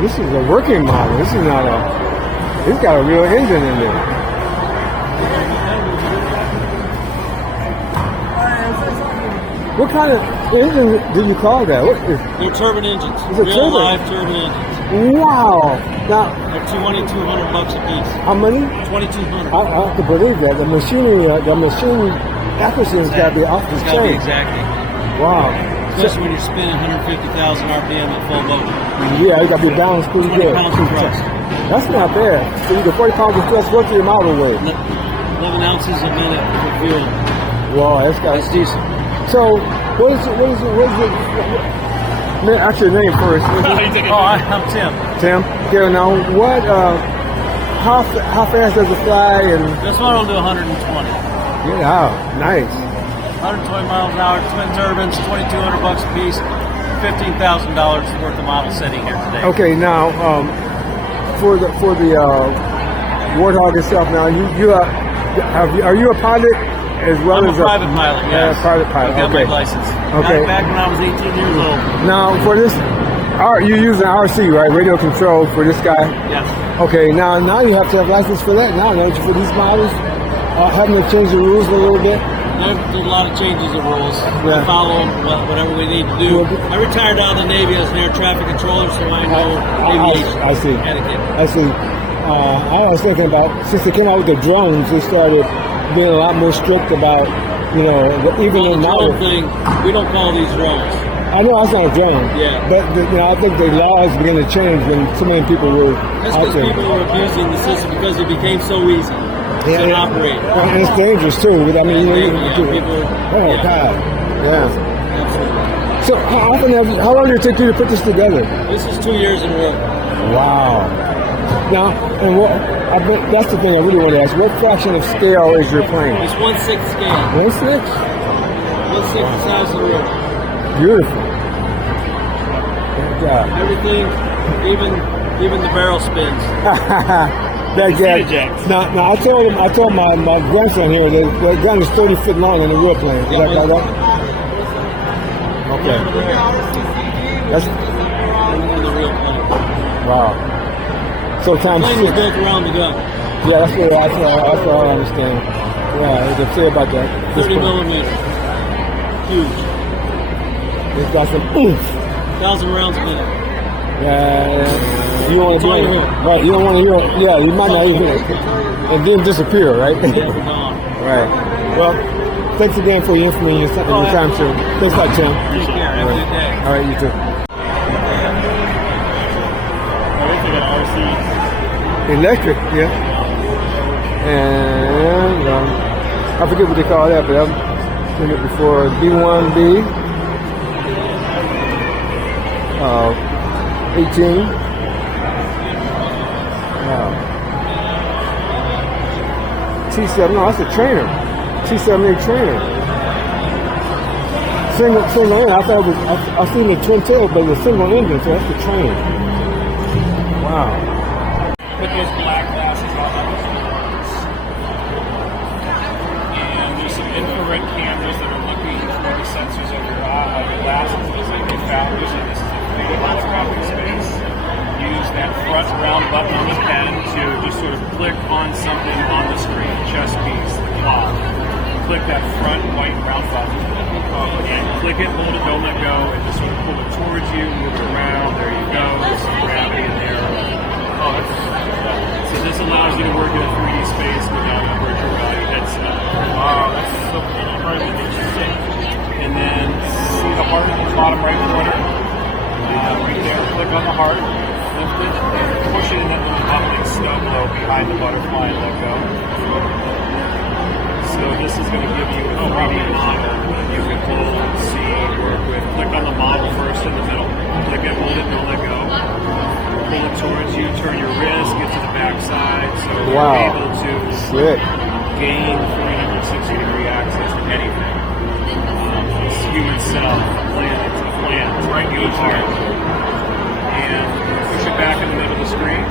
This is a working model. This is not a. It's got a real engine in there. What kind of engine do you call that? What is? They're turbine engines. It's a Real turbine. live turbine engines. Wow. Now, They're $2,200 a piece. how many? 2,200. I have to believe that the machinery, the machine accuracy has got to be off the It's got to be chain. exactly. Wow. Especially when you're spinning 150,000 RPM at full load. Yeah, you got to be balanced pretty 20 good. pounds of thrust. That's not bad. So you get 40 pounds of thrust. What's your model weight? 11 ounces a minute for fuel. Wow, that's got. That's decent. So what is it? Actually, name first. I'm Tim. Tim. Okay, now what? How fast does it fly? And This one will do 120. get out. Nice. 120 miles an hour, twin turbines, $2,200 a piece, $15,000 worth of model sitting here today. Okay, now for the Warthog itself. Now are you a pilot as well I'm as a private pilot, yes. Private pilot. I got Okay. my license. Okay. Got it back when I was 18 years old. Now for this, you're using RC, right? Radio control for this guy. Yes. Okay. Now you have to have license for that. Now, don't you, for these models, having to change the rules a little bit. There's a lot of changes of rules. Yeah. We follow whatever we need to do. I retired out of the Navy as an air traffic controller, so I know aviation I see. etiquette. I see. I was thinking about, since they came out with the drones, they started being a lot more strict about, even Well, in the now. drone thing, we don't call these drones. I know that's not a drone. Yeah. But I think the laws began to change when so many people were That's out because there. people were abusing the system because it became so easy to operate. And it's dangerous too. I mean, People, oh God, yeah. Absolutely. So how long did it take you to put this together? This is 2 years in a row. Wow. Now, and that's the thing I really want to ask. What fraction of scale is your plane? It's 1/6 scale. 1/6? 1/6 the size of the road. Beautiful. Good job. Everything, even the barrel spins. That gas. Now I told my grandson here that the gun is 30 feet long in the real plane. Is that right? Okay. That's In the real plane. wow. So times The plane was built around the gun. yeah, that's what I understand. Yeah, they can say about that. 30 millimeter. Huge. It's got some oomph. 1,000 rounds a minute. Yeah, you want to all you hear. right? You don't want to hear it. Yeah, you might not even hear it, and then disappear, right? Yeah, we're gone. Right. Well, thanks again for your information and your time, sir. Thanks a lot, Tim. Take care. Have a good day. All right, you too. Electric, yeah. And I forget what they call that, but I've seen it before. B1B, 18. T7, no, that's a trainer. T78 trainer. Single engine. I thought it was. I seen the twin tail, but it's a single engine, so that's the trainer. Wow. Put those black glasses on and there's some infrared cameras that are looking for the sensors of your glasses. It looks like they found this is a 3D holographic space. Use that front round button on the pen to just sort of click on something on the screen. Chess piece, the clock. Click that front white round button and click it, hold it, don't let go, and just sort of pull it towards you, move it around. There you go. There's some gravity in there. So this allows you to work in a 3D space without a virtual reality headset. That's so incredibly interesting. And then see the heart in the bottom right corner. Right there. Click on the heart, lift it, and push it in that little bubbling snow globe behind the butterfly and let go. So this is going to give you a 3D model that you can hold, see, work with. Click on the model first in the middle. Click it, hold it, don't let go. Pull it towards you, turn your wrist, get to the back side, so you're able to gain 360-degree access to anything. This human cell, a plant, right in your heart. And push it back in the middle of the screen.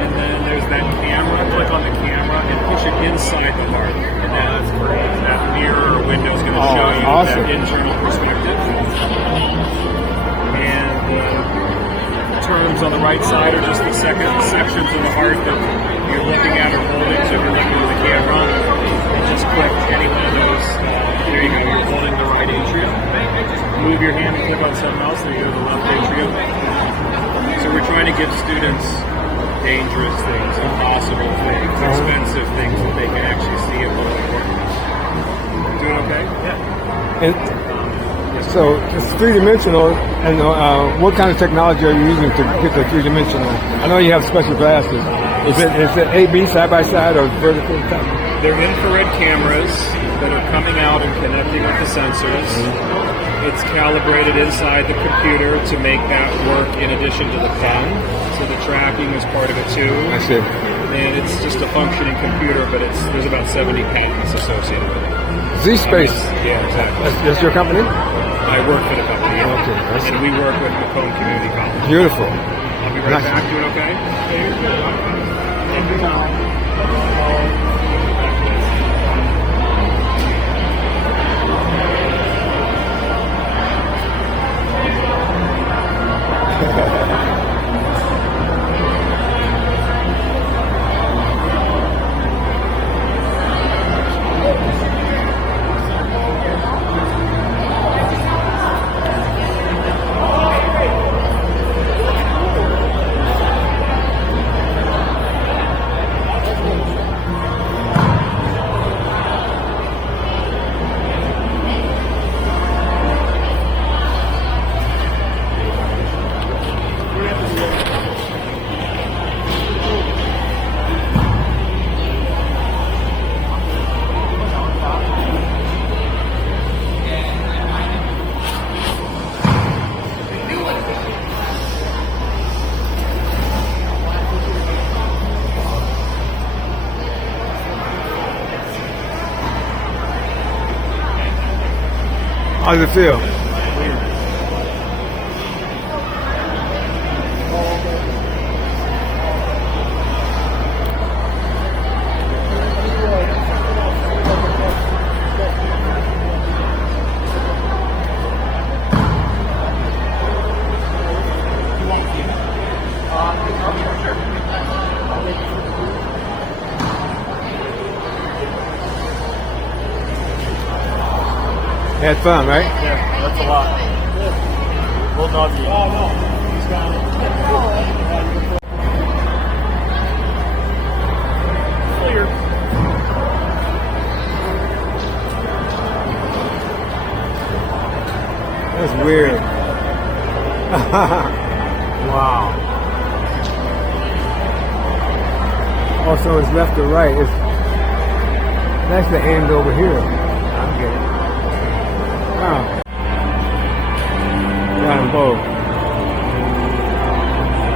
And then there's that camera, click on the camera and push it inside the heart. And that's great. That mirror or window is going to show you that internal perspective. And terms cameras on the right side are just the sections of the heart that you're looking at or holding. So if you're looking at the camera, you just click any one of those. There you go. You're holding the right atrium. Move your hand and click on something else. There you go, the left atrium. So we're trying to give students dangerous things, impossible things, expensive things that they can actually see and really work with. Doing okay? Yeah. And so it's three-dimensional, and what kind of technology are you using to get the three-dimensional? I know you have special glasses. Is it A/B side-by-side or vertical? They're infrared cameras that are coming out and connecting with the sensors. It's calibrated inside the computer to make that work in addition to the pen. So the tracking is part of it too. I see. And it's just a functioning computer, but there's about 70 patents associated with it. Z-Space. Yeah, exactly. That's your company? I work for the company. Yeah. Okay. And we work with Macomb Community College. Beautiful. I'll be right back. Doing okay? Thank you, Tom. How does it feel? You had fun, right? Yeah, that's a lot. Well done, you. Oh, no. He's got it. Clear. That's weird. Wow. Also, it's left or right. That's the end over here. I'm getting it. Wow. Got them both.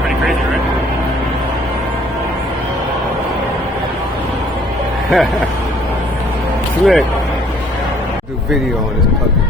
Pretty crazy, right? Slick. Do video on this puppy.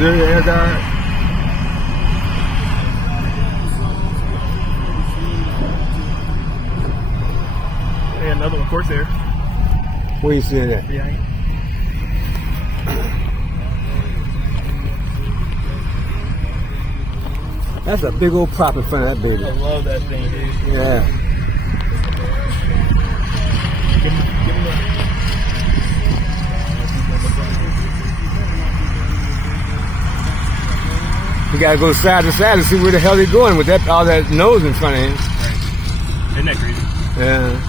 There you air guard. Hey, another one, of course, there. Where you seeing that? Yeah. That's a big old prop in front of that baby. I love that thing, dude. Yeah. You gotta go side to side to see where the hell he's going with that all that nose in front of him. Right. Isn't that crazy? Yeah.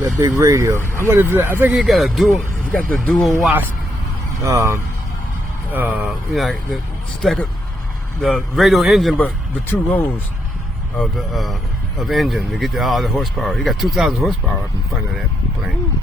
That big radio. I think he got a dual. He got the dual wasp. You know, the stack the radio engine, but the 2 rows of engine to get all the horsepower. He got 2,000 horsepower up in front of that plane.